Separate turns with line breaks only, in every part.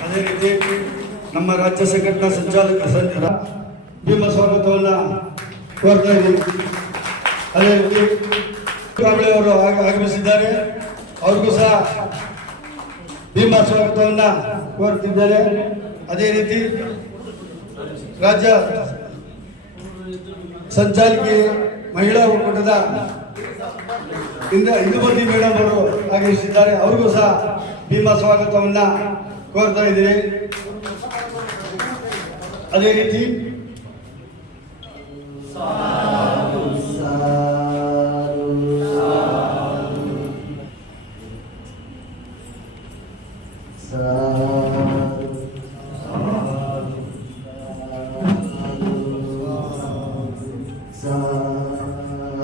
ಅದೇ ರೀತಿ ನಮ್ಮ ರಾಜ್ಯ ಸಂಘಟನಾ ಸಂಚಾಲಕ ಸಂಚಾಲ ನಿಮ್ಮ ಸ್ವಾಗತವನ್ನ ಕೋರ್ತಾ ಇದ್ದೀವಿ ಅದೇ ರೀತಿ ಕಾಂಬ್ಳೆ ಅವರು ಆಗಮಿಸಿದ್ದಾರೆ. ಅವ್ರಿಗೂ ಸಹ ಭೀಮ ಸ್ವಾಗತವನ್ನ ಕೋರ್ತಿದ್ದಾರೆ ಅದೇ ರೀತಿ ರಾಜ್ಯ ಸಂಚಾಲಕಿ ಮಹಿಳಾ ಒಕ್ಕೂಟದ ಇಂದ ಇಂದುಮತಿ ಮೇಡಮ್ ಅವರು ಆಗಮಿಸಿದ್ದಾರೆ ಅವರಿಗೂ ಸಹ ಭೀಮಾ ಸ್ವಾಗತವನ್ನ ಕೋರ್ತಾ ಇದ್ದೀನಿ. ಅದೇ ರೀತಿ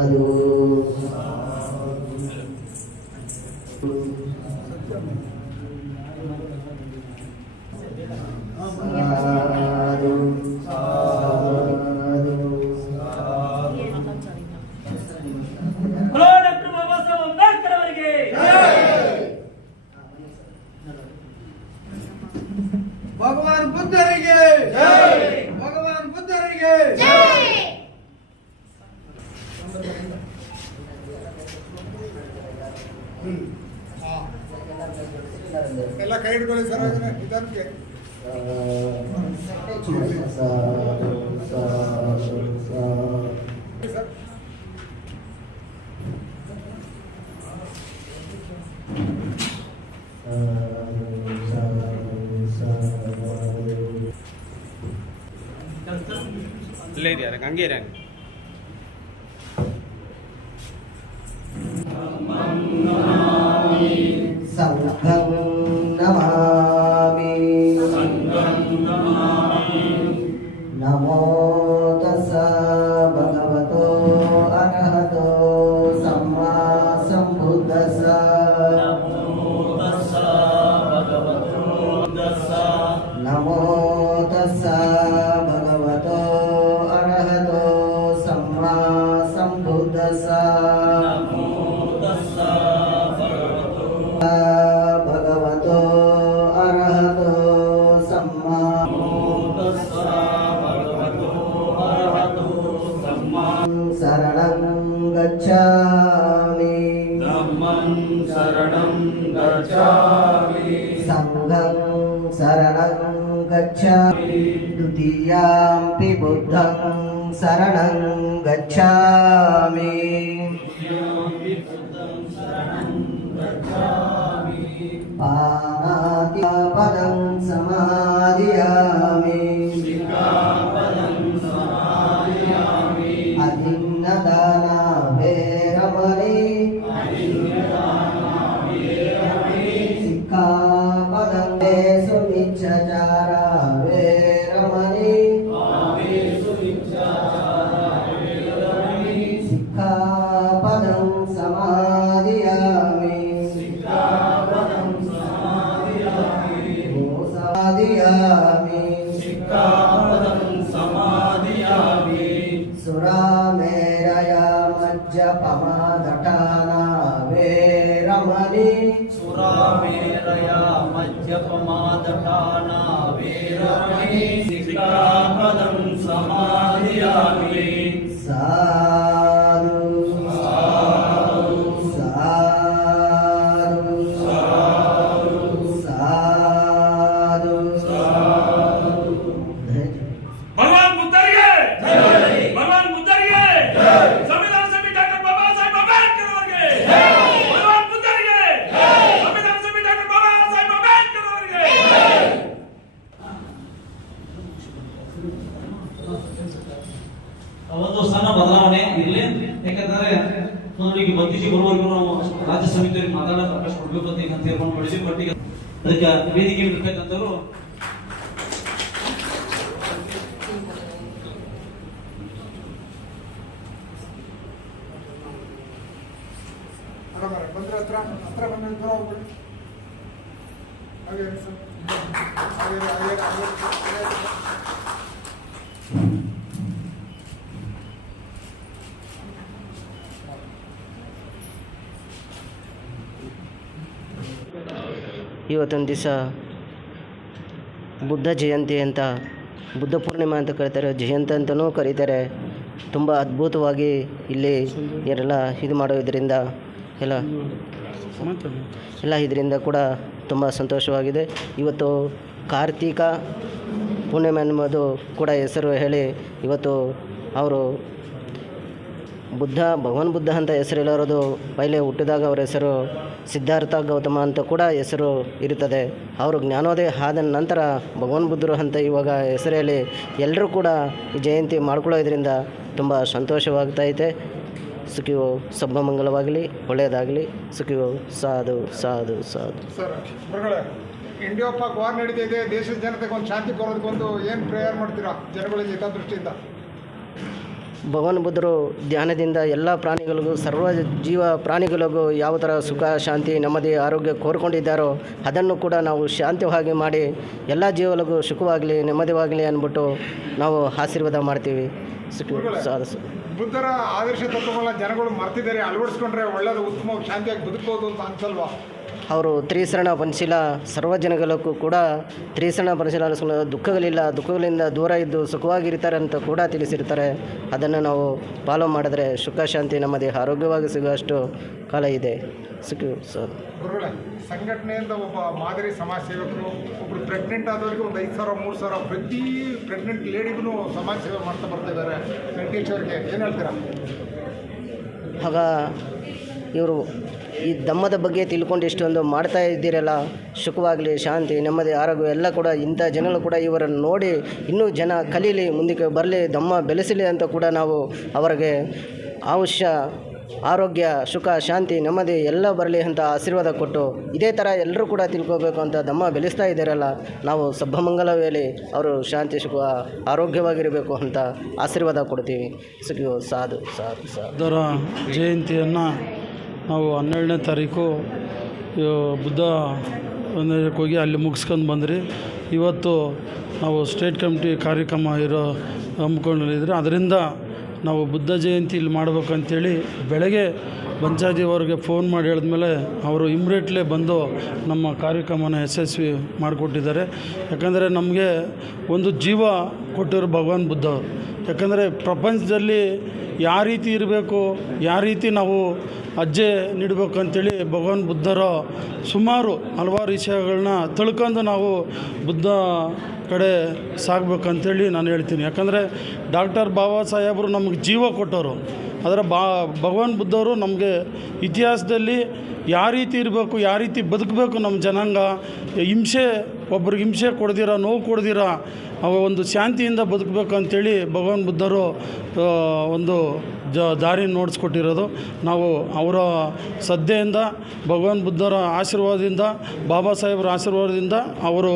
Guru.
ಎಲ್ಲ ಕೈ ಹಿಡ್ಕೊಳ್ಳಿ ಸರ್ ಅದನ್ನ ನಿಧಾನಕ್ಕೆ. ಸರ್
ಇಲ್ಲೇ ಇದೆಯಾ तस्सा भगवतो
अरहतो सम्मा सम्बुद्धसा भगवतो अरहतो सम्मा शरणं गच्छामि धम्मं शरणं गच्छामि सङ्घं शरणं गच्छामि। द्वितीयाम्पि बुद्धं शरणं गच्छामि। पानाद्यापदं समारयामि समाधियामि सिक्तापदं समाधियामि ओ समाधियामि सिक्तापदं समाधियामि सुरामेरया मज्जपमादटाना वेरमणि सुरामेरया मज्जपमादटाना वेरमणि
सिक्तापदं समाधियामि सा
ಒಂದು ಸಣ್ಣ ಬದಲಾವಣೆ ಇರಲಿ. ಯಾಕಂದ್ರೆ ನೋಡಿ ಬಂದಿಜಿ ಬರುವವರೆಗೂ ನಾವು ರಾಜ್ಯ ಸಮಿತಿಯವರಿಗೆ ಮಾತಾಡೋಕೆ ಅವಕಾಶ ಕೊಡಬೇಕು ಅಂತ ಈಗ ತೀರ್ಮಾನ ಮಾಡಿದ್ವಿ. ಬಟ್ ಈಗ ಅದಕ್ಕೆ ವೇದಿಕೆ ಇರ್ತಕ್ಕಂಥವ್ರು
ಬಂದ್ರೆ ಹತ್ರ ಹತ್ರ ಬಂದ್ರೆ ಹಾಗೆ ಸರ್ ಹಾಗೆ ಹಾಗೆ ಇರಿ, ಹಾಗೆ ಇರಿ, ಹಾಗೆ ಇರಿ.
ಇವತ್ತೊಂದು ದಿವಸ ಬುದ್ಧ ಜಯಂತಿ ಅಂತ, ಬುದ್ಧ ಪೂರ್ಣಿಮೆ ಅಂತ ಕರೀತಾರೆ. ಜಯಂತ ಅಂತಲೂ ಕರೀತಾರೆ. ತುಂಬ ಅದ್ಭುತವಾಗಿ ಇಲ್ಲಿ ಎಲ್ಲ ಇದು ಮಾಡೋದ್ರಿಂದ ಎಲ್ಲ ಎಲ್ಲ ಇದರಿಂದ ಕೂಡ ತುಂಬ ಸಂತೋಷವಾಗಿದೆ. ಇವತ್ತು ಕಾರ್ತೀಕ ಪೂರ್ಣಿಮೆ ಅನ್ನೋದು ಕೂಡ ಹೆಸರು ಹೇಳಿ ಇವತ್ತು ಅವರು ಬುದ್ಧ, ಭಗವಾನ್ ಬುದ್ಧ ಅಂತ ಹೆಸರಿರೋದು ಪೈಲೆ ಹುಟ್ಟಿದಾಗ ಅವರ ಹೆಸರು ಸಿದ್ಧಾರ್ಥ ಗೌತಮ ಅಂತ ಕೂಡ ಹೆಸರು ಇರುತ್ತದೆ. ಅವರು ಜ್ಞಾನೋದಯ ಆದ ನಂತರ ಭಗವಾನ್ ಬುದ್ಧರು ಅಂತ ಇವಾಗ ಹೆಸರಲ್ಲಿ ಎಲ್ಲರೂ ಕೂಡ ಜಯಂತಿ ಮಾಡ್ಕೊಳ್ಳೋದ್ರಿಂದ ತುಂಬ ಸಂತೋಷವಾಗ್ತೈತೆ ಸುಖಿಯೋ ಸಬ್ಬಮಂಗಲವಾಗಲಿ ಒಳ್ಳೆಯದಾಗಲಿ. ಸುಖಿಯೋ, ಸಾಧು ಸಾಧು ಸಾಧು.
ಇಂಡಿಯಾ ಪಾಕ್ ವಾರ್ ನಡೀತಾ ಇದೆ. ದೇಶದ ಜನತೆಗೆ ಒಂದು ಶಾಂತಿ ಕೊರೋದಕ್ಕೊಂದು ಏನು ಪ್ರೇಯರ್ ಮಾಡ್ತೀರಾ ಜನಗಳಿಗೆ ಹಿತದೃಷ್ಟಿಯಿಂದ?
ಭಗವಾನ್ ಬುದ್ಧರು ಧ್ಯಾನದಿಂದ ಎಲ್ಲ ಪ್ರಾಣಿಗಳಿಗೂ ಸರ್ವ ಜೀವ ಪ್ರಾಣಿಗಳಿಗೂ ಯಾವ ಥರ ಸುಖ ಶಾಂತಿ ನೆಮ್ಮದಿ ಆರೋಗ್ಯ ಕೋರ್ಕೊಂಡಿದ್ದಾರೋ ಅದನ್ನು ಕೂಡ ನಾವು ಶಾಂತವಾಗಿ ಮಾಡಿ ಎಲ್ಲ ಜೀವಗಳಿಗೂ ಸುಖವಾಗಲಿ ನೆಮ್ಮದಿವಾಗಲಿ ಅಂದ್ಬಿಟ್ಟು ನಾವು ಆಶೀರ್ವಾದ ಮಾಡ್ತೀವಿ ಸುಖ ಸಾಧು ಸಾಧು.
ಬುದ್ಧರ ಆದರ್ಶ ತತ್ವಗಳನ್ನ ಜನಗಳು ಮರ್ತಿದ್ದಾರೆ ಅಳವಡಿಸ್ಕೊಂಡ್ರೆ ಒಳ್ಳೆಯದು ಉತ್ತಮವಾಗಿ ಶಾಂತಿಯಾಗಿ ಬದುಕಬಹುದು ಅಂತ ಅನ್ಸಲ್ವಾ
ಅವರು ತ್ರಿಸರಣ ಪಂಚಶೀಲ ಸರ್ವ ಜನಗಳಕ್ಕೂ ಕೂಡ ತ್ರಿಸರಣ ಪಂಚಶೀಲ ಅನುಸರಿಸ ದುಃಖಗಳಿಲ್ಲ ದುಃಖಗಳಿಂದ ದೂರ ಇದ್ದು ಸುಖವಾಗಿರ್ತಾರೆ ಅಂತ ಕೂಡ ತಿಳಿಸಿರ್ತಾರೆ. ಅದನ್ನು ನಾವು ಫಾಲೋ ಮಾಡಿದ್ರೆ ಸುಖ ಶಾಂತಿ ದೇಹ ಆರೋಗ್ಯವಾಗಿ ಸಿಗುವಷ್ಟು ಕಾಲ ಇದೆ. ಸುಖ ಸರ್
ಸಂಘಟನೆಯಿಂದ ಒಬ್ಬ ಮಾದರಿ ಸಮಾಜ ಸೇವಕರು ಒಬ್ರು ಪ್ರೆಗ್ನೆಂಟ್ ಆದವರಿಗೆ ಒಂದು ಐದು ಸಾವಿರ ಮೂರು ಸಾವಿರ ಪ್ರತಿ ಪ್ರೆಗ್ನೆಂಟ್ ಲೇಡಿಗೂ ಸಮಾಜ ಸೇವೆ ಮಾಡ್ತಾ ಬರ್ತಾ ಇದ್ದಾರೆ. ವೆಂಕಟೇಶ್ ಅವರಿಗೆ ಏನು ಹೇಳ್ತೀರಾ?
ಆಗ ಇವರು ಈ ಧಮ್ಮದ ಬಗ್ಗೆ ತಿಳ್ಕೊಂಡು ಇಷ್ಟೊಂದು ಮಾಡ್ತಾ ಇದ್ದೀರಲ್ಲ? ಸುಖವಾಗಲಿ, ಶಾಂತಿ, ನೆಮ್ಮದಿ, ಆರೋಗ್ಯ ಎಲ್ಲ ಕೂಡ ಇಂಥ ಜನಗಳು ಕೂಡ ಇವರನ್ನು ನೋಡಿ ಇನ್ನೂ ಜನ ಕಲೀಲಿ, ಮುಂದಕ್ಕೆ ಬರಲಿ ಧಮ್ಮ ಬೆಳೆಸಲಿ ಅಂತ ಕೂಡ ನಾವು ಅವರಿಗೆ ಅವಶ್ಯ ಆರೋಗ್ಯ, ಸುಖ, ಶಾಂತಿ, ನೆಮ್ಮದಿ ಎಲ್ಲ ಬರಲಿ ಅಂತ ಆಶೀರ್ವಾದ ಕೊಟ್ಟು ಇದೇ ಥರ ಎಲ್ಲರೂ ಕೂಡ ತಿಳ್ಕೋಬೇಕು ಅಂತ ದಮ್ಮ ಬೆಳೆಸ್ತಾ ಇದ್ದಾರಲ್ಲ, ನಾವು ಸಬ್ಬಮಂಗಲ ವೇಳೆ ಅವರು ಶಾಂತಿ, ಸುಖ, ಆರೋಗ್ಯವಾಗಿರಬೇಕು ಅಂತ ಆಶೀರ್ವಾದ ಕೊಡ್ತೀವಿ. ಸುಖಿಯೋ, ಸಾಧು ಸಾಧು ಸಾಧು.
ಜಯಂತಿಯನ್ನು ನಾವು ಹನ್ನೆರಡನೇ ತಾರೀಕು ಬುದ್ಧ ಒಂದಕ್ಕೆ ಹೋಗಿ ಅಲ್ಲಿ ಮುಗಿಸ್ಕೊಂಡು ಬಂದ್ರಿ. ಇವತ್ತು ನಾವು ಸ್ಟೇಟ್ ಕಮಿಟಿ ಕಾರ್ಯಕ್ರಮ ಇರೋ ಹಮ್ಮಿಕೊಂಡಿದ್ರೆ ಅದರಿಂದ ನಾವು ಬುದ್ಧ ಜಯಂತಿ ಇಲ್ಲಿ ಮಾಡ್ಬೇಕಂತೇಳಿ ಬೆಳಗ್ಗೆ ಪಂಚಾಯತಿಯವ್ರಿಗೆ ಫೋನ್ ಮಾಡಿ ಹೇಳಿದ್ಮೇಲೆ ಅವರು ಇಮ್ರೇಟ್ಲೆ ಬಂದು ನಮ್ಮ ಕಾರ್ಯಕ್ರಮನ ಯಶಸ್ವಿ ಮಾಡಿಕೊಟ್ಟಿದ್ದಾರೆ. ಯಾಕಂದರೆ ನಮಗೆ ಒಂದು ಜೀವ ಕೊಟ್ಟಿರೋ ಭಗವಾನ್ ಬುದ್ಧ ಯಾಕಂದರೆ ಪ್ರಪಂಚದಲ್ಲಿ ಯಾವ ರೀತಿ ಇರಬೇಕು, ಯಾವ ರೀತಿ ನಾವು ಅಜ್ಜೆ ನೀಡಬೇಕು ಅಂತೇಳಿ ಭಗವಾನ್ ಬುದ್ಧರ ಸುಮಾರು ಹಲವಾರು ವಿಷಯಗಳನ್ನ ತಿಳ್ಕೊಂಡು ನಾವು ಬುದ್ಧ ಕಡೆ ಸಾಗಬೇಕಂತೇಳಿ ನಾನು ಹೇಳ್ತೀನಿ. ಯಾಕಂದರೆ ಡಾಕ್ಟರ್ ಬಾಬಾ ಸಾಹೇಬರು ನಮಗೆ ಜೀವ ಕೊಟ್ಟವರು. ಅದರ ಬಾ, ಭಗವಾನ್ ಬುದ್ಧರು ನಮಗೆ ಇತಿಹಾಸದಲ್ಲಿ ಯಾವ ರೀತಿ ಇರಬೇಕು, ಯಾವ ರೀತಿ ಬದುಕಬೇಕು ನಮ್ಮ ಜನಾಂಗ, ಹಿಂಸೆ ಒಬ್ರಿಗೆ ಹಿಂಸೆ ಕೊಡ್ದಿರ, ನೋವು ಕೊಡ್ದಿರ, ಅವ ಒಂದು ಶಾಂತಿಯಿಂದ ಬದುಕಬೇಕು ಅಂತೇಳಿ ಭಗವಾನ್ ಬುದ್ಧರು ಒಂದು ಜ, ದಾರಿ ನೋಡಿಸ್ಕೊಟ್ಟಿರೋದು. ನಾವು ಅವರ ಶ್ರದ್ಧೆಯಿಂದ ಭಗವಾನ್ ಬುದ್ಧರ ಆಶೀರ್ವಾದದಿಂದ, ಬಾಬಾ ಸಾಹೇಬರ ಆಶೀರ್ವಾದದಿಂದ ಅವರು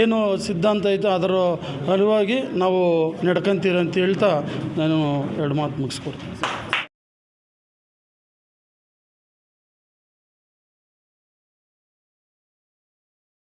ಏನು ಸಿದ್ಧಾಂತ ಐತೋ ಅದರ ಅರಿವಾಗಿ ನಾವು ನಡ್ಕೊಂತೀರಂತ ಹೇಳ್ತಾ ನಾನು ಎರಡು ಮಾತು ಮುಗಿಸ್ಕೊಡ್ತೀನಿ.